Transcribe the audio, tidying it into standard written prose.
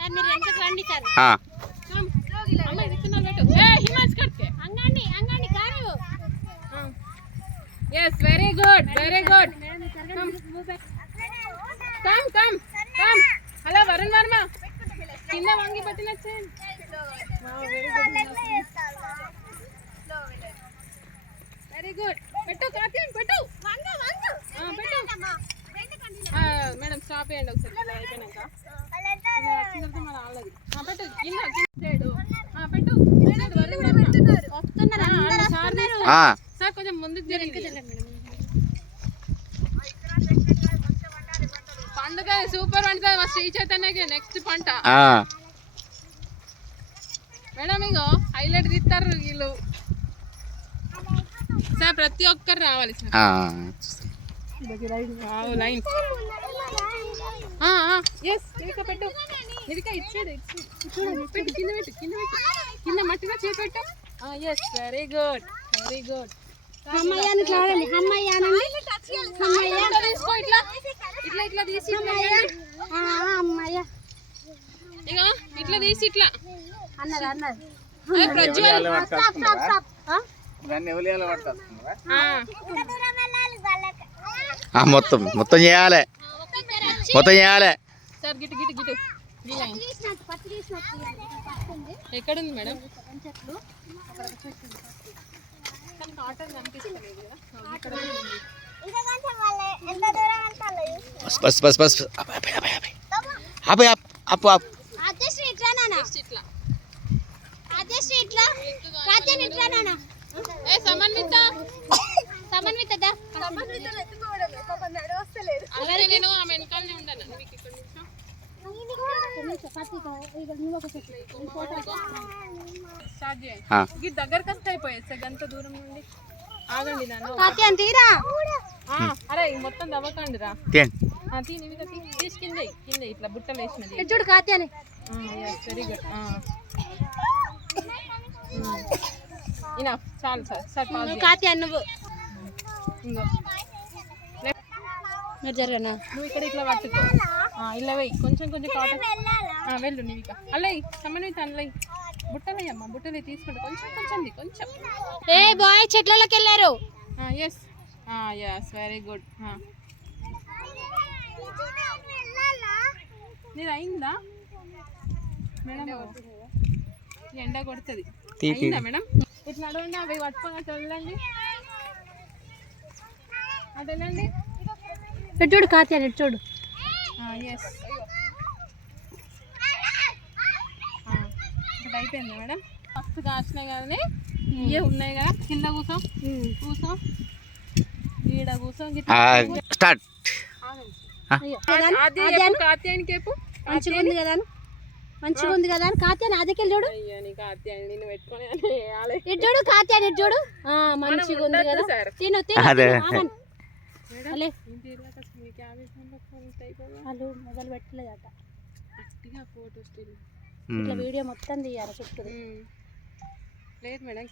Yes, very good, very good. Come. Hello, Varun Verma. Kinda wangi patina chain. Wow, very good. Pettu, Katyan, pettu. Vanga. Pettu. Madam, stop చేయండి ఒకసారి ఇలా అయిపోయినాక. చిన్నది మన already. పెట్టు, కింద సైడ్. పెట్టు. వస్తున్నారు అందరూ వస్తున్నారు. సార్ కొంచెం ముందుకు జరగండి మేడం. పండుగ సూపర్ పండుగ మా శ్రీ చైతన్యకి నెక్స్ట్ పంట. మేడం ఇంకో హైలైట్ తీస్తారు వీళ్ళు. సార్ ప్రతి ఒక్కరు రావాలి సార్. లైన్ పెట్టు నిరికా ఇచ్చేది పెట్టు కింద మట్టిగా చేపెట్టు. ఎస్ వెరీ గుడ్ తీసుకో ఇట్లా తీసి ఇగో ఇట్లా తీసి ఇట్లా మొత్తం చేయాలి సార్ గిటు ఎక్కడుంది మేడం? బస్ నేను ఆమె వెనకాలనే ఉంటాను. దగ్గరకు వస్తే అయిపోయాయి సార్ గంత దూరం నుండి. ఆగండి అరే మొత్తం దవ్వకండి రా తీసి కింద ఇట్లా బుట్టలు వేసినది చూడు కాత్యాని. Very good. చాలు సార్ కాత్యా నువ్వు జరగనా నువ్వు ఇక్కడ ఇట్లా పట్టుకో. ఇలా వెయ్యి కొంచెం కాటన్ వెళ్ళు నువ్వు ఇక అల్లయ్యి సమన్విత అల్లయ్యి బుట్టలయ్యమ్మా బుట్టలు తీసుకుంటా కొంచెం ఏ బాయ్ చెట్లలోకి వెళ్ళారు. Yes very good. నీది అయిందా మేడం? ఎండ కొడుతుంది అయిందా మేడం? ఇట్లా నడవండి అవి పట్టుకొని అటు వెళ్ళండి చూడు కాత్యా చూడు. ఎస్ ఇక్కడ అయిపోయింది మేడం. ఫస్ట్ కాచినాయి కానీ ఇవే ఉన్నాయి కదా. కింద కూర్చో ఈడ కూర్చో స్టార్ట్. కాత్యానికి మంచిగా ఉంది కదా అని కాత్యాన్ని అదికెళ్ళి చూడు. నేను పెట్టుకొని ఇటు చూడు కాత్యాన్ని ఇటు చూడు. మంచిగా ఉంది కదా వాళ్ళు మొదలు పెట్టలేదట. ఇట్లా వీడియో మొత్తం తీయాలి చుట్టూ. లేదు మేడం